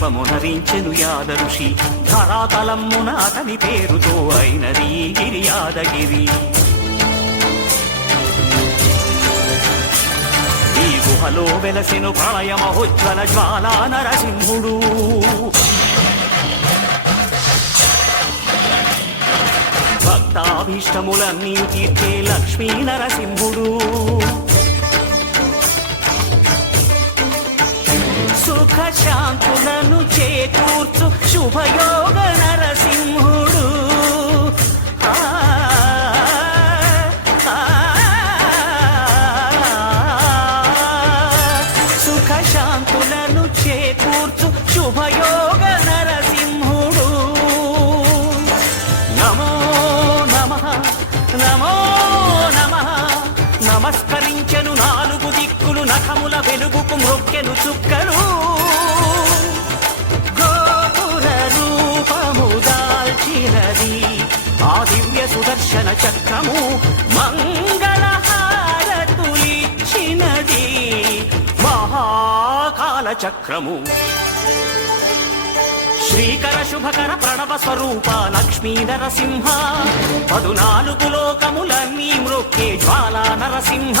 గిరిపైనే యాద ఋషి ధరాతలమ్మున అతని పేరుతో అయినది ఈ గిరి యాదగిరి. ఈ గుహలో వెలసెను ప్రళయ మహోజ్వల జ్వాలా నరసింహుడు భక్తాభీష్టములన్నీ తీర్చే లక్ష్మీ నరసింహుడు సుఖ శాంతులను చేకూర్చు శుభయోగ నరసింహుడు సుఖ శాంతులను చేకూర్చు శుభయోగ నరసింహుడు నమో నమ నమో నమ నమస్కరించను నాలుగు దిక్కులు రథముల వెలుగుకు మొక్కెను చుక్కలు. గోపుర రూపము దాల్చినది. ఆ దివ్య సుదర్శన చక్రము మంగళహారతులిచ్చినది. మహాకాల చక్రము. శ్రీకర శుభకర ప్రణవ స్వరూప లక్ష్మీ నరసింహ. పదునాలుగు లోకములన్నీ మ్రొక్కే జ్వాలా నరసింహ.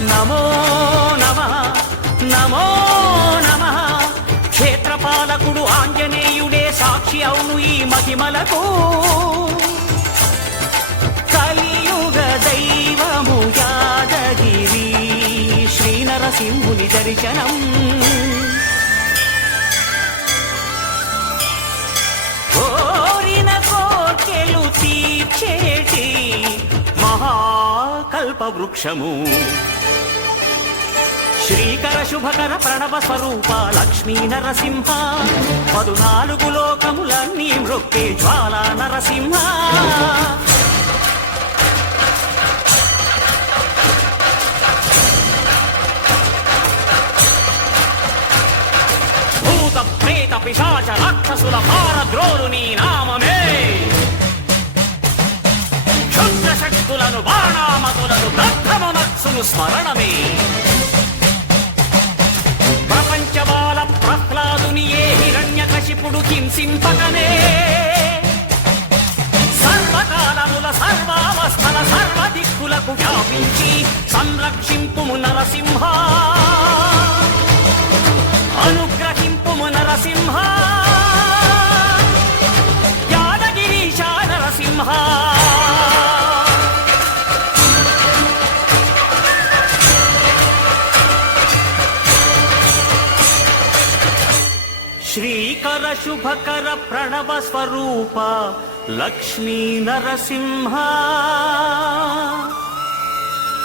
నమో నమ నమో నమ. క్షేత్రపాలకుడు ఆంజనేయుడే సాక్షి అవును ఈ మహిమలకు. కలియుగ దైవము యాదగిరి శ్రీ నరసింహుని దర్శనం. కల్ప వృక్షము శ్రీకర శుభకర ప్రణవ స్వరూప లక్ష్మీ నరసింహ పదునాలుగు లోకములన్నీ మృక్కే జ్వాల నరసింహ. భూత ప్రేత పిశాచ రాక్షసుల భారద్రోలు నీ నామమే. క్షుద్ర శక్తులను బాణామతులను దగ్ధమనస్సును స్మరణమే. ప్రపంచబాల ప్రహ్లాదుని ఏ హిరణ్య కశిపుడు హింసింపకనే. సర్వకాలముల సర్వావస్థల సర్వ దిక్కులకు వ్యాపించి సంరక్షింపు నరసింహా. శ్రీకర శుభకర ప్రణవ స్వరూప లక్ష్మీ నరసింహ.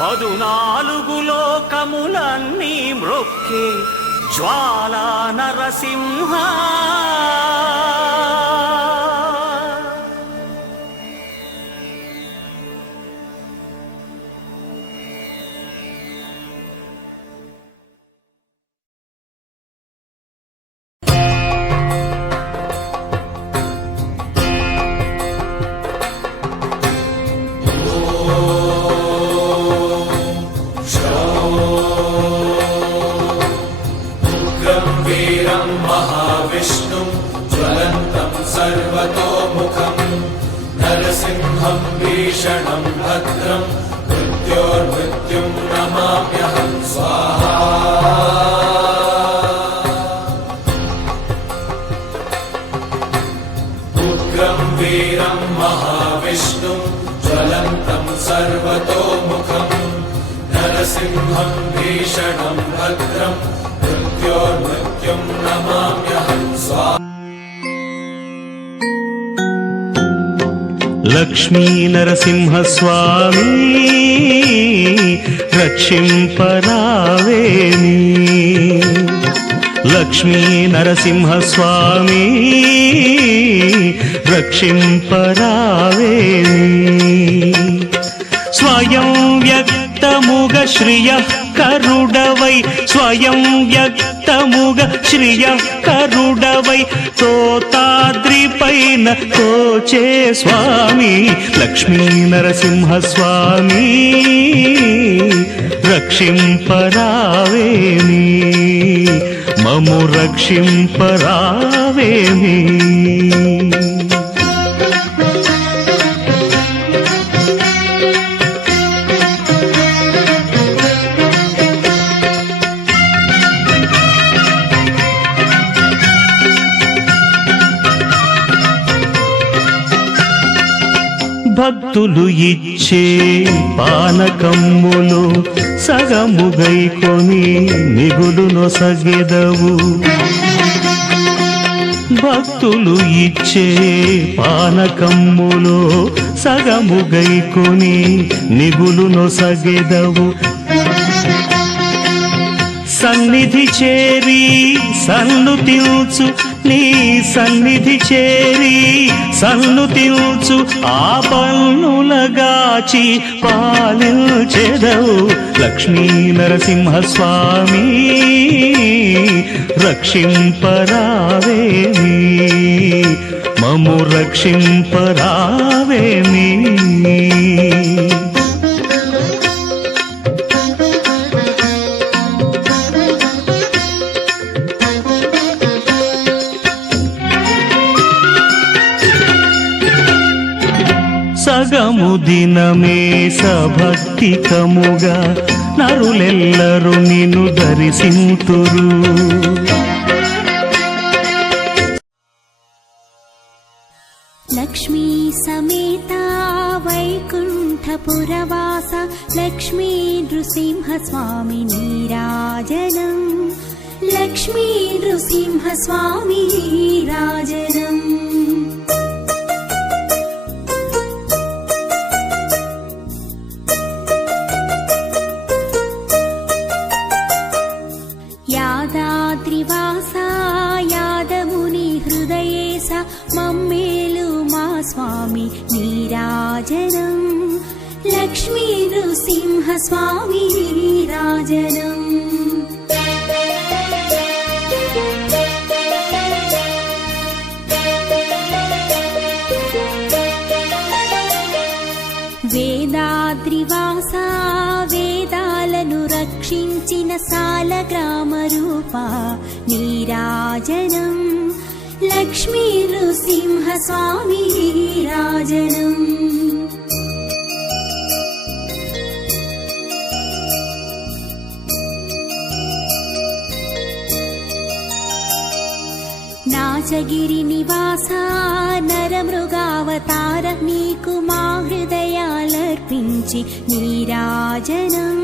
పదునాలుగు లోకములన్నీ మృక్కి జ్వాలా నరసింహ. नरसिंहं भीषणं भद्रं मृत्योर्मृत्युं नमाम्यहं स्वाहा। उग्रं वीरं महाविष्णुं ज्वलन्तं सर्वतोमुखम् नरसिंहं भीषणं भद्रं मृत्योर्मृत्युं नमाम्यहं स्वाहा లక్ష్మీ నరసింహస్వామి రక్షింపరావేమి? లక్ష్మీ నరసింహస్వామి రక్షింపరావేమి? స్వయం వ్యక్తముగ శ్రియ కరుడవై స్వయం వ్యక్త శ్రియ కరుడవై తోతాద్రిపైన కోచే స్వామి లక్ష్మీ నరసింహ స్వామి రక్షింపరావేమి? మము రక్షింపరావేమి? భక్తులు ఇచ్చే పానకమ్ములు సగముగైకొని మిగులును సగెదవు భక్తులు ఇచ్చే పానకమ్ములో సగముగైకొని నిగులు సగెదవు సన్నిధి చేరి సన్ను తిల్చు నీ సన్నిధి చేరి సన్ను తిల్చు ఆ పన్నులగాచి పాలించెదవు లక్ష్మీ నరసింహస్వామి రక్షింపరావేమి? మము రక్షింపరావేమి? అనుదినమే సభక్తికముగా నరులెల్లరు నిన్ను దర్శింతురు. లక్ష్మీ సమేత వైకుంఠపురవాస లక్ష్మీ నృసింహస్వామి నీరాజనం. లక్ష్మీ నృసింహస్వామి నీరాజనం. లక్ష్మీ నృసింహ స్వామి నీరాజనం వేదాద్రివాస వేదాలను రక్షించిన సాలగ్రామ రూప నీరాజనం. లక్ష్మీ నృసింహ స్వామి రాజగిరి నివాస నరమృగావతార నీకు మా హృదయాలర్పించి నీరాజనం.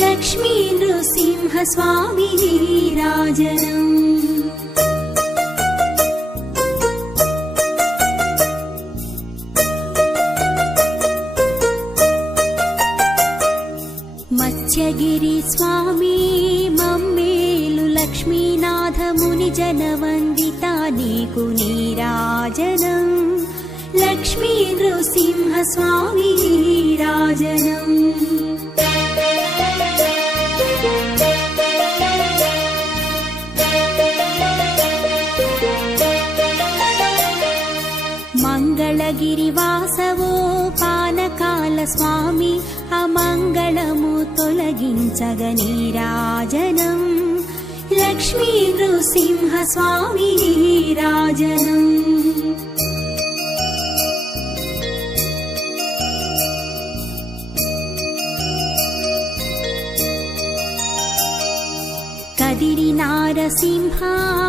లక్ష్మీ నృసింహ స్వామి నీరాజనం మత్స్యగిరి స్వామి మమ్మేలు లక్ష్మీనాథ ముని జనవందిత నీరాజనం లక్ష్మీ నృసింహ స్వామి నీరాజనం మంగళగిరివాసవో పానకాల స్వామి అమంగళము తొలగించగ నీరాజనం लक्ष्मी लक्ष्मीनृसिंहस्वामी राजनम्। कदिरि नारसिंहा